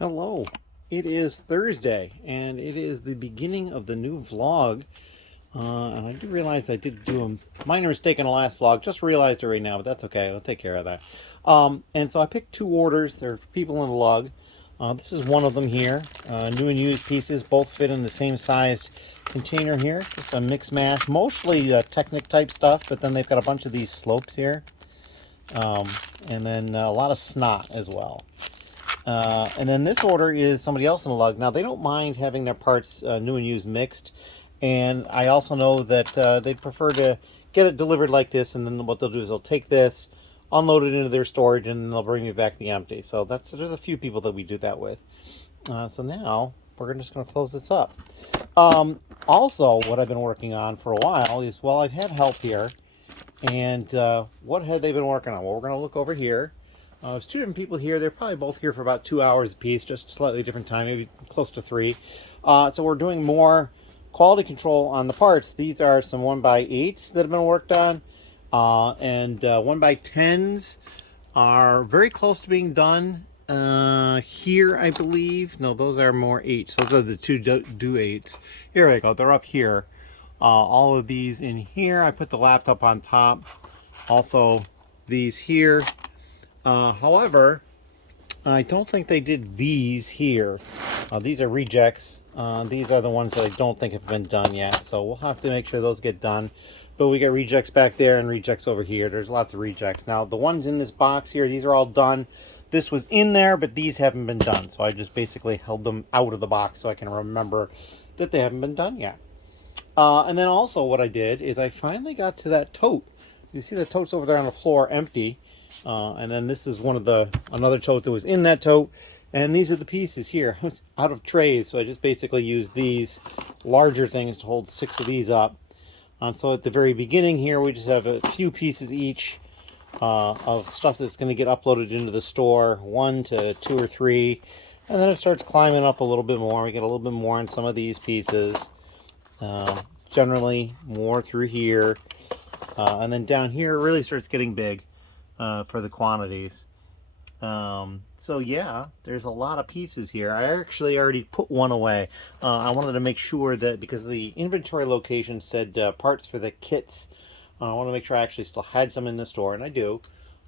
Hello, it is Thursday and it is the beginning of the new vlog. And I do realize I did do a minor mistake in the last vlog. Just realized it right now, but that's okay. I'll take care of that. And so I picked two orders. They're for people in the lug. This is one of them here. New and used pieces, both fit in the same sized container here. Just a mix mash, mostly Technic type stuff, but then they've got a bunch of these slopes here. And then a lot of snot as well. And then this order is somebody else in the lug. Now, they don't mind having their parts new and used mixed. And I also know that they'd prefer to get it delivered like this. And then what they'll do is they'll take this, unload it into their storage, and then they'll bring me back the empty. So there's a few people that we do that with. So now we're just going to close this up. Also, what I've been working on for a while is, well, I've had help here. And what had they been working on? Well, we're going to look over here. There's two different people here. They're probably both here for about 2 hours apiece, just slightly different time, maybe close to 3. So we're doing more quality control on the parts. These are some 1x8s that have been worked on, and 1x10s are very close to being done here, I believe. No, those are more 8s. Those are the two DOTU 8s. Here we go. They're up here. All of these in here. I put the laptop on top. Also, these here. However, I don't think they did these here. These are rejects. These are the ones that I don't think have been done yet. So we'll have to make sure those get done. But we got rejects back there and rejects over here. There's lots of rejects. Now, the ones in this box here, these are all done. This was in there, but these haven't been done. So I just basically held them out of the box so I can remember that they haven't been done yet. And then also what I did is I finally got to that tote. You see the tote's over there on the floor empty. And then this is another tote that was in that tote. And these are the pieces here. I was out of trays, so I just basically used these larger things to hold 6 of these up. So at the very beginning here, we just have a few pieces each of stuff that's going to get uploaded into the store, 1 to 2 or 3. And then it starts climbing up a little bit more. We get a little bit more in some of these pieces. Generally more through here. And then down here it really starts getting big. For the quantities. So yeah, there's a lot of pieces here. I actually already put one away. I wanted to make sure that because the inventory location said parts for the kits, I want to make sure I actually still had some in the store, and I do.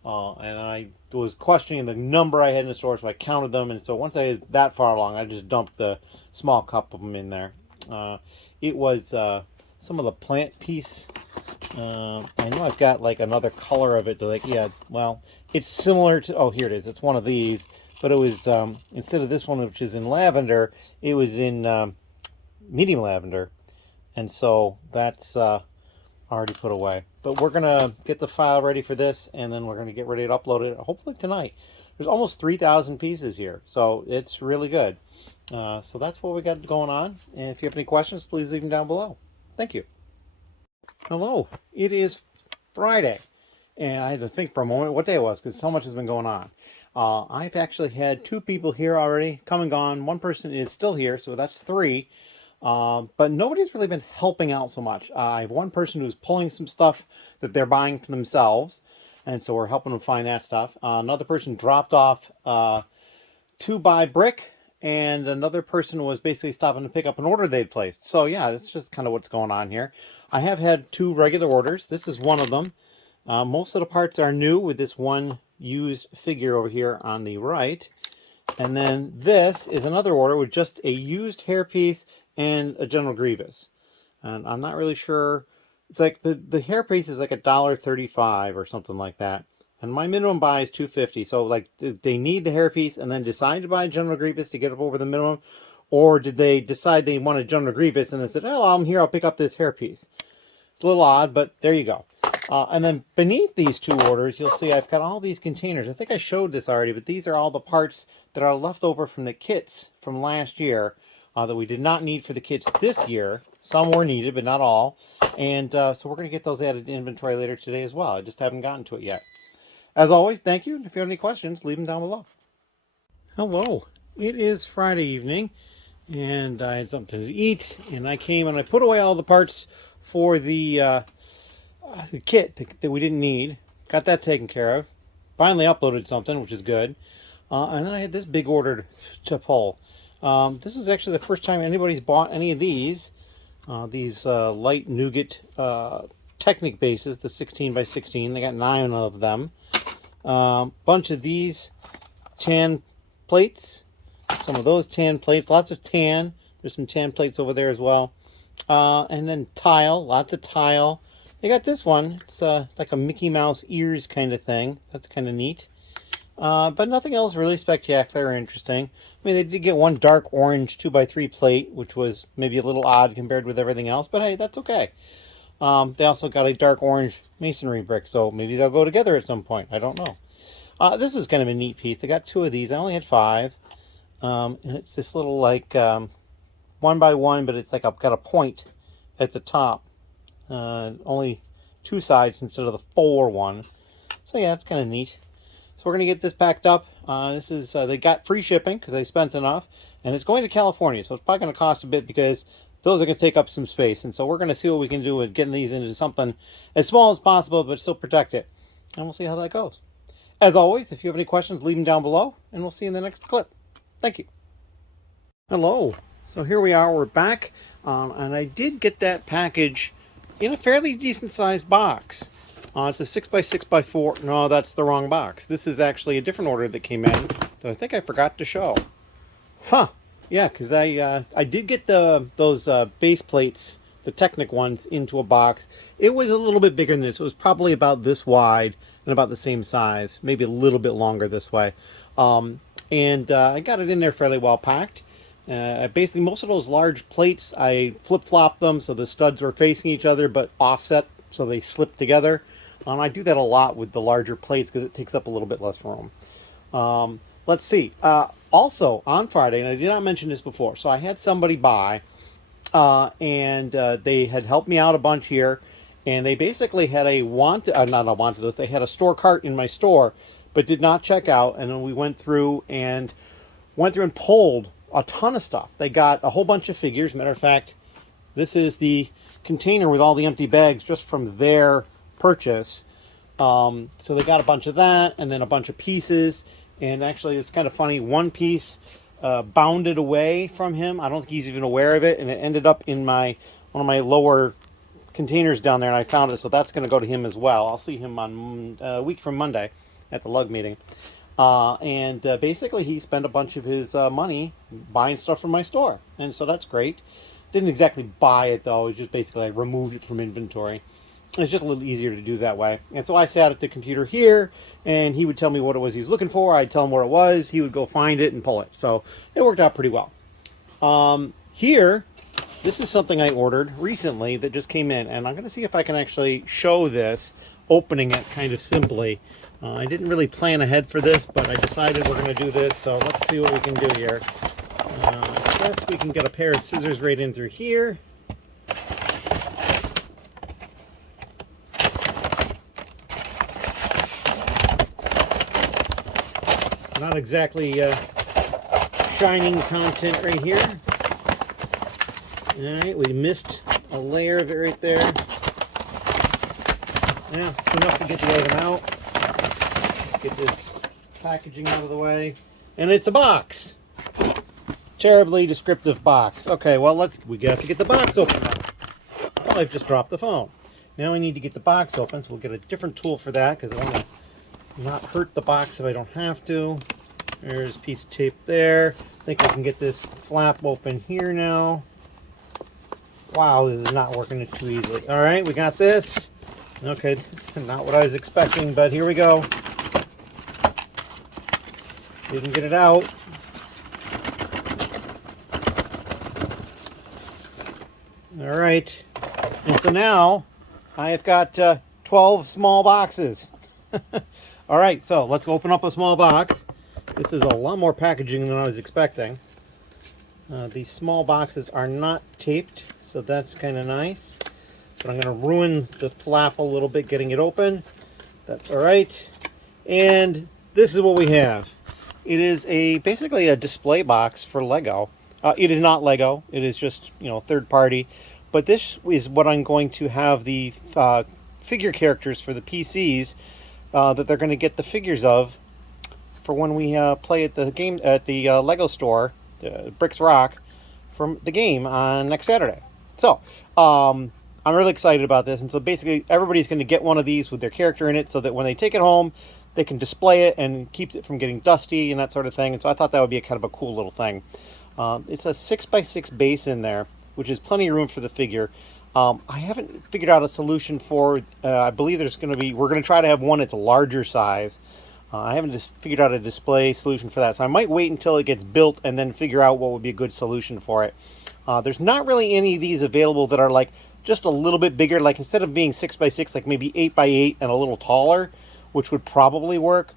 And I was questioning the number I had in the store, so I counted them, and so once I was that far along, I just dumped the small cup of them in there. It was some of the plant piece. I know I've got like another color of it. Like, yeah, well, it's similar to, oh, here it is. It's one of these, but it was, instead of this one, which is in lavender, it was in medium lavender. And so that's already put away. But we're going to get the file ready for this, and then we're going to get ready to upload it, hopefully tonight. There's almost 3,000 pieces here, so it's really good. So that's what we got going on. And if you have any questions, please leave them down below. Thank you. Hello, it is Friday, and I had to think for a moment what day it was because so much has been going on. I've actually had 2 people here already, come and gone. One person is still here, so that's 3, but nobody's really been helping out so much. I have one person who's pulling some stuff that they're buying for themselves, and so we're helping them find that stuff. Another person dropped off to buy brick, and another person was basically stopping to pick up an order they'd placed. So yeah, that's just kind of what's going on here. I have had 2 regular orders. This is one of them. Most of the parts are new with this one used figure over here on the right. And then this is another order with just a used hairpiece and a General Grievous. And I'm not really sure. It's like the hairpiece is like $1.35 or something like that. And my minimum buy is $2.50. So like they need the hairpiece and then decide to buy General Grievous to get up over the minimum. Or did they decide they wanted General Grievous and they said, oh, I'm here, I'll pick up this hairpiece. It's a little odd, but there you go. And then beneath these 2 orders, you'll see I've got all these containers. I think I showed this already, but these are all the parts that are left over from the kits from last year that we did not need for the kits this year. Some were needed, but not all. And so we're going to get those added to inventory later today as well. I just haven't gotten to it yet. As always, thank you. If you have any questions, leave them down below. Hello. It is Friday evening, and I had something to eat, and I came and I put away all the parts for the kit that we didn't need. Got that taken care of. Finally uploaded something, which is good. And then I had this big order to pull. This is actually the first time anybody's bought any of these light nougat Technic bases, the 16 by 16. They got 9 of them. Bunch of these tan plates, some of those tan plates, lots of tan. There's some tan plates over there as well. And then tile, lots of tile. They got this one. It's like a Mickey Mouse ears kind of thing. That's kind of neat. But nothing else really spectacular or interesting. I mean, they did get one dark orange 2x3 plate, which was maybe a little odd compared with everything else, but hey, that's okay. They also got a dark orange masonry brick, so maybe they'll go together at some point. I don't know. This is kind of a neat piece. They got 2 of these. I only had 5. And it's this little, like, 1x1, but it's like got a point at the top. Only 2 sides instead of the 4 one. So yeah, it's kind of neat. So we're going to get this packed up. This is they got free shipping because they spent enough. And it's going to California, so it's probably going to cost a bit because those are going to take up some space. And so we're going to see what we can do with getting these into something as small as possible, but still protect it. And we'll see how that goes. As always, if you have any questions, leave them down below, and we'll see you in the next clip. Thank you. Hello. So here we are. We're back. And I did get that package in a fairly decent-sized box. It's a 6x6x4. No, that's the wrong box. This is actually a different order that came in that I think I forgot to show. Huh. Yeah, because I did get those base plates, the Technic ones, into a box. It was a little bit bigger than this. It was probably about this wide and about the same size. Maybe a little bit longer this way. I got it in there fairly well packed. Basically, most of those large plates, I flip-flopped them so the studs were facing each other but offset so they slip together. I do that a lot with the larger plates because it takes up a little bit less room. Let's see. Also, on Friday, and I did not mention this before, so I had somebody buy, and they had helped me out a bunch here, and they basically had a not a wanted list, they had a store cart in my store, but did not check out, and then we went through and pulled a ton of stuff. They got a whole bunch of figures. Matter of fact, this is the container with all the empty bags just from their purchase. So they got a bunch of that, and then a bunch of pieces. And actually, it's kind of funny. One piece bounded away from him. I don't think he's even aware of it, and it ended up in one of my lower containers down there, and I found it. So that's going to go to him as well. I'll see him on a week from Monday at the lug meeting. Basically, he spent a bunch of his money buying stuff from my store, and so that's great. Didn't exactly buy it though. It just basically removed it from inventory. It's just a little easier to do that way. And so I sat at the computer here, and he would tell me what it was he was looking for. I'd tell him where it was. He would go find it and pull it. So it worked out pretty well. Here, this is something I ordered recently that just came in, and I'm going to see if I can actually show this, opening it kind of simply. I didn't really plan ahead for this, but I decided we're going to do this, so let's see what we can do here. I guess we can get a pair of scissors right in through here. Not exactly shining content right here. Alright, we missed a layer of it right there. Yeah, enough to get the item out. Let's get this packaging out of the way. And it's a box. Terribly descriptive box. Okay, well, we have to get the box open now. Oh, I've just dropped the phone. Now we need to get the box open, so we'll get a different tool for that, because I want to not hurt the box if I don't have to. There's a piece of tape there. I think I can get this flap open here now. Wow, this is not working too easily. All right, we got this. Okay, not what I was expecting, but here we go. We can get it out. All right, and so now I have got 12 small boxes. All right, so let's open up a small box. This is a lot more packaging than I was expecting. These small boxes are not taped, so that's kind of nice. But I'm going to ruin the flap a little bit getting it open. That's all right. And this is what we have. It is basically a display box for Lego. It is not Lego. It is just, third party. But this is what I'm going to have the figure characters for the PCs that they're going to get the figures of for when we play at the Lego store, the Bricks ROC, from the game on next Saturday. So I'm really excited about this, and so basically everybody's going to get one of these with their character in it, so that when they take it home, they can display it and keeps it from getting dusty and that sort of thing. And so I thought that would be a kind of a cool little thing. It's a 6x6 base in there, which is plenty of room for the figure. I haven't figured out a solution for, I believe we're going to try to have one that's a larger size. I haven't just figured out a display solution for that. So I might wait until it gets built and then figure out what would be a good solution for it. There's not really any of these available that are like just a little bit bigger, like instead of being 6x6, like maybe 8x8 and a little taller, which would probably work.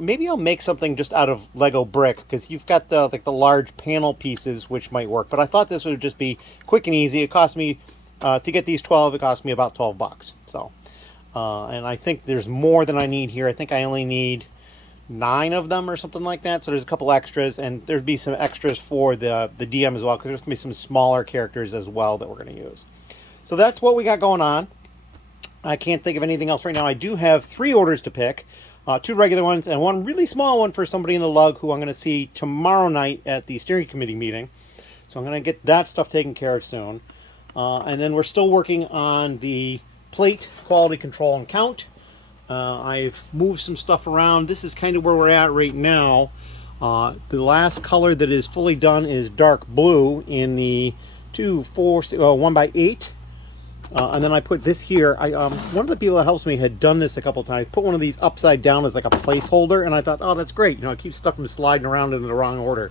Maybe I'll make something just out of Lego brick, because you've got the large panel pieces, which might work. But I thought this would just be quick and easy. It cost me, to get these 12, it cost me about 12 bucks. So, and I think there's more than I need here. I think I only need 9 of them or something like that. So there's a couple extras, and there'd be some extras for the DM as well, because there's going to be some smaller characters as well that we're going to use. So that's what we got going on. I can't think of anything else right now. I do have 3 orders to pick. 2 regular ones and 1 really small one for somebody in the lug who I'm going to see tomorrow night at the steering committee meeting. So I'm going to get that stuff taken care of soon. And then we're still working on the plate quality control and count. I've moved some stuff around. This is kind of where we're at right now. The last color that is fully done is dark blue in the 1x8. And then I put this here. One of the people that helps me had done this a couple times. Put one of these upside down as like a placeholder, and I thought, oh, that's great. You know, it keeps stuff from sliding around in the wrong order.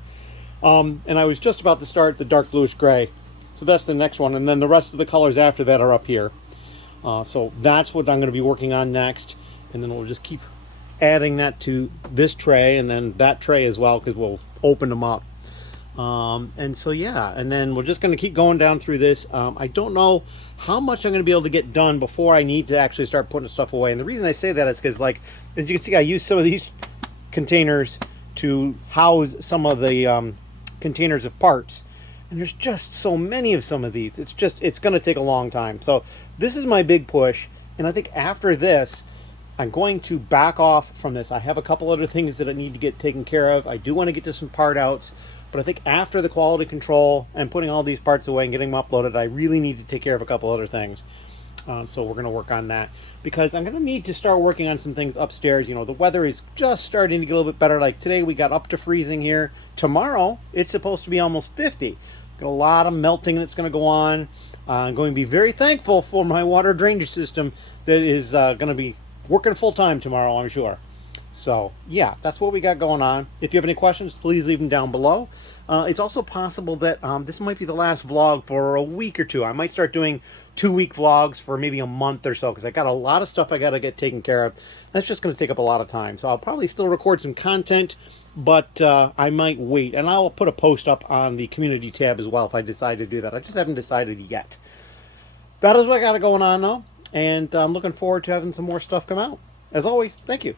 And I was just about to start the dark bluish gray. So that's the next one. And then the rest of the colors after that are up here. So that's what I'm going to be working on next. And then we'll just keep adding that to this tray and then that tray as well, because we'll open them up. And so yeah, and then we're just going to keep going down through this. I don't know how much I'm going to be able to get done before I need to actually start putting stuff away. And the reason I say that is because, like, as you can see, I use some of these containers to house some of the containers of parts, and there's just so many of some of these. It's going to take a long time. So this is my big push, and I think after this I'm going to back off from this. I have a couple other things that I need to get taken care of. I do want to get to some part outs. But I think after the quality control and putting all these parts away and getting them uploaded, I really need to take care of a couple other things. So we're going to work on that, because I'm going to need to start working on some things upstairs. You know, the weather is just starting to get a little bit better. Like today we got up to freezing here. Tomorrow it's supposed to be almost 50. Got a lot of melting that's going to go on. I'm going to be very thankful for my water drainage system that is going to be working full time tomorrow, I'm sure. So yeah, that's what we got going on. If you have any questions, please leave them down below. It's also possible that this might be the last vlog for a week or 2. I might start doing 2-week vlogs for maybe a month or so, because I got a lot of stuff I got to get taken care of. That's just going to take up a lot of time. So I'll probably still record some content, but I might wait. And I'll put a post up on the community tab as well if I decide to do that. I just haven't decided yet. That is what I got going on though. And I'm looking forward to having some more stuff come out. As always, thank you.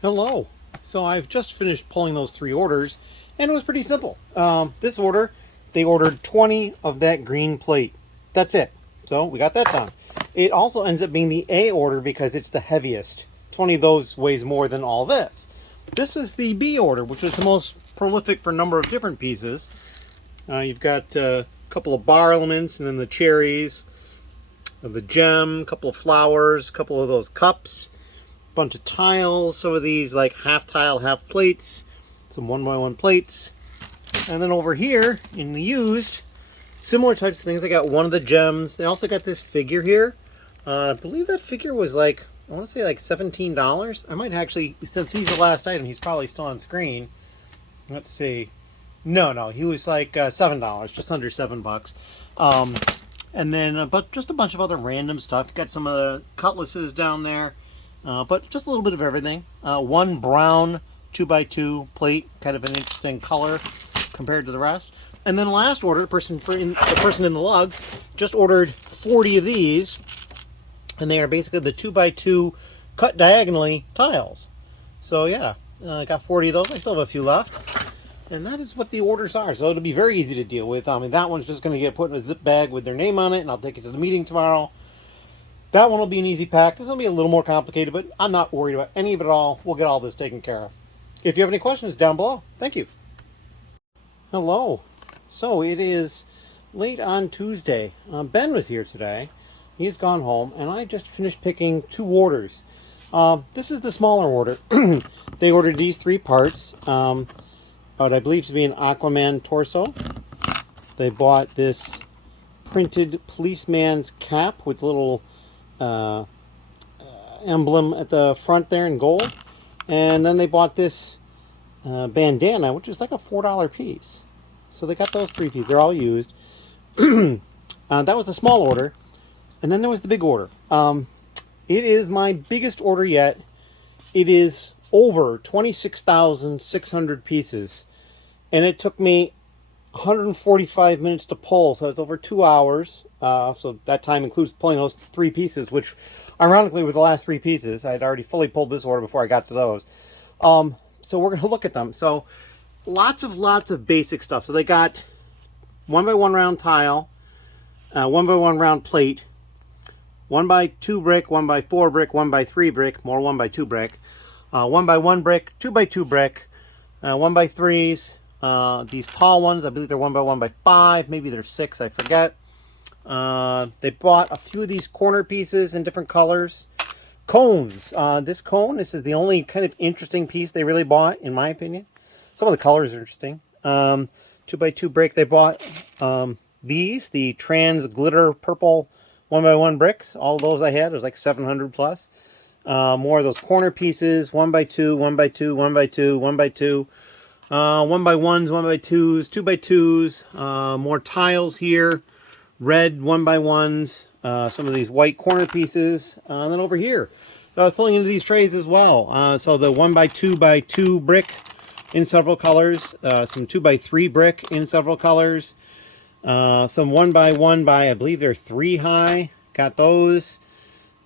Hello. So I've just finished pulling those 3 orders, and it was pretty simple. This order, they ordered 20 of that green plate. That's it. So we got that done. It also ends up being the A order because it's the heaviest. 20 of those weighs more than all this. This is the B order, which is the most prolific for a number of different pieces. You've got a couple of bar elements, and then the cherries, the gem, a couple of flowers, a couple of those cups, bunch of tiles, some of these like half tile, half plates, some 1x1 plates, and then over here in the used, similar types of things. They got one of the gems. They also got this figure here. I believe that figure was like, I want to say like $17. I might actually, since he's the last item, he's probably still on screen. Let's see. No, he was like $7, just under $7. And then just a bunch of other random stuff. Got some of the cutlasses down there. But just a little bit of everything. One brown 2x2 plate, kind of an interesting color compared to the rest. And then the last order, the person in the lug just ordered 40 of these, and they are basically the 2x2 cut diagonally tiles. So yeah, I got 40 of those. I still have a few left, and that is what the orders are. So it'll be very easy to deal with. I mean, that one's just going to get put in a zip bag with their name on it, and I'll take it to the meeting tomorrow. That one will be an easy pack. This will be a little more complicated, but I'm not worried about any of it all. We'll get all this taken care of. If you have any questions, down below. Thank you. Hello. So it is late on Tuesday. Ben was here today. He's gone home, and I just finished picking 2 orders. This is the smaller order. They ordered these 3 parts, what I believe to be an Aquaman torso. They bought this printed policeman's cap with little emblem at the front there in gold. And then they bought this bandana, which is like a $4 piece. So they got those 3 pieces. They're all used. That was the small order. And then there was the big order. It is my biggest order yet. It is over 26,600 pieces. And it took me 145 minutes to pull, so it's over 2 hours. So that time includes pulling those 3 pieces, which ironically were the last 3 pieces. I had already fully pulled this order before I got to those. So we're going to look at them. So lots of basic stuff. So they got 1x1 round tile, 1x1 round plate, 1x2 brick, 1x4 brick, 1x3 brick, more 1x2 brick, 1x1 brick, 2x2 brick, 1x3s. These tall ones, I believe they're 1x1x5, maybe they're 6, I forget. They bought a few of these corner pieces in different colors. Cones. This cone, this is the only kind of interesting piece they really bought, in my opinion. Some of the colors are interesting. 2x2 brick. They bought these, the trans glitter purple 1x1 bricks. All of those I had. It was like 700 plus. More of those corner pieces. 1x2, 1x2, 1x2, 1x2. 1x1s, 1x2s, 2x2s. More tiles here. Red 1x1s. Some of these white corner pieces. And then over here, I was pulling into these trays as well. So the 1x2x2 brick in several colors. Some 2x3 brick in several colors. Some 1x1 by, I believe they're 3 high. Got those.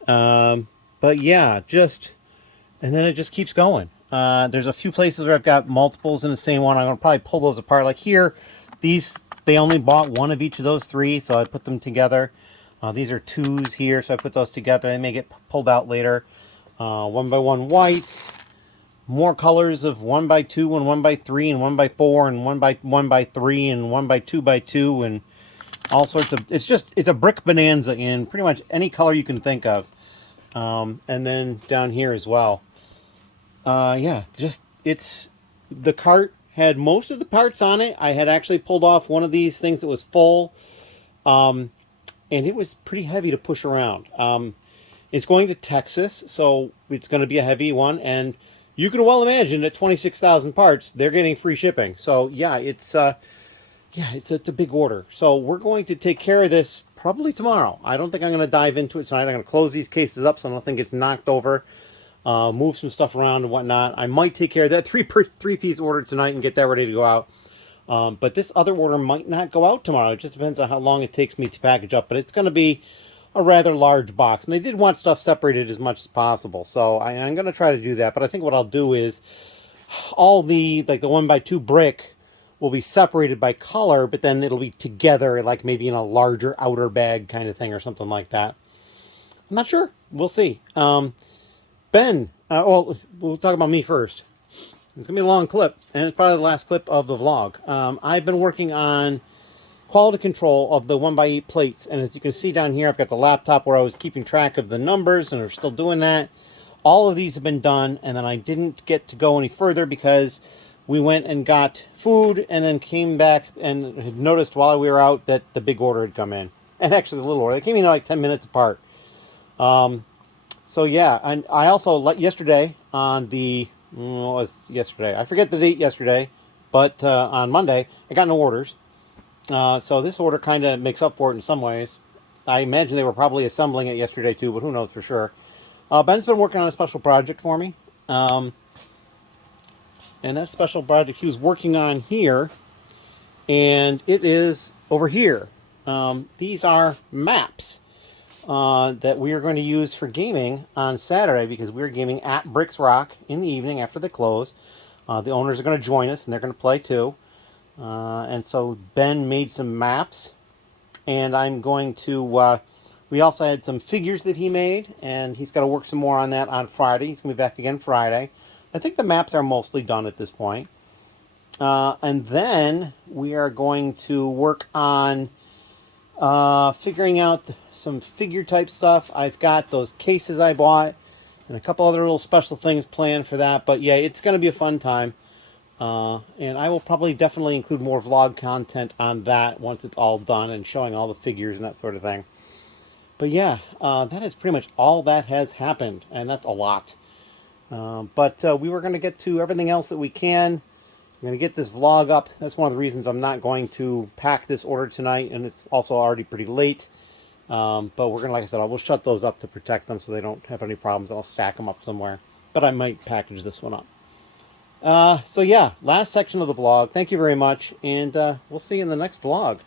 But yeah, and then it just keeps going. There's a few places where I've got multiples in the same one. I'm going to probably pull those apart. Like here, they only bought one of each of those 3, so I put them together. These are 2s here, so I put those together. They may get pulled out later. 1x1 white. More colors of 1x2 and 1x3 and 1x4 and 1x3 and 1x2x2 and all sorts of... It's a brick bonanza in pretty much any color you can think of. And then down here as well. Yeah, the cart had most of the parts on it. I had actually pulled off one of these things that was full. And it was pretty heavy to push around. It's going to Texas, so it's going to be a heavy one. And you can well imagine at 26,000 parts, they're getting free shipping. So yeah, it's a big order. So we're going to take care of this probably tomorrow. I don't think I'm going to dive into it tonight. I'm going to close these cases up so I don't think it's knocked over. Move some stuff around and whatnot. I might take care of that three-piece order tonight and get that ready to go out. But this other order might not go out tomorrow. It just depends on how long it takes me to package up. But it's going to be a rather large box. And they did want stuff separated as much as possible. So I'm going to try to do that. But I think what I'll do is all the 1x2 brick will be separated by color. But then it'll be together like maybe in a larger outer bag kind of thing or something like that. I'm not sure. We'll see. Ben, we'll talk about me first. It's going to be a long clip, and it's probably the last clip of the vlog. I've been working on quality control of the 1x8 plates, and as you can see down here, I've got the laptop where I was keeping track of the numbers, and we're still doing that. All of these have been done, and then I didn't get to go any further because we went and got food, and then came back and had noticed while we were out that the big order had come in. And actually the little order. They came in like 10 minutes apart. So yeah, and I also, yesterday on the... What was yesterday? I forget the date yesterday, but on Monday, I got no orders. So this order kind of makes up for it in some ways. I imagine they were probably assembling it yesterday too, but who knows for sure. Ben's been working on a special project for me. And that special project he was working on here, and it is over here. These are maps. That we are going to use for gaming on Saturday because we're gaming at Bricks ROC in the evening after they close. The owners are going to join us and they're going to play too. And so Ben made some maps, and I'm going to We also had some figures that he made, and he's got to work some more on that on Friday. He's going to be back again Friday. I think the maps are mostly done at this point. And then we are going to work on figuring out some figure type stuff. I've got those cases I bought and a couple other little special things planned for that. But yeah, it's going to be a fun time. And I will probably definitely include more vlog content on that once it's all done and showing all the figures and that sort of thing. But yeah, that is pretty much all that has happened, and that's a lot. But we were going to get to everything else that we can. I'm going to get this vlog up. That's one of the reasons I'm not going to pack this order tonight, and it's also already pretty late. But we're going to, like I said, I will shut those up to protect them so they don't have any problems. I'll stack them up somewhere. But I might package this one up. So yeah, last section of the vlog. Thank you very much, and we'll see you in the next vlog.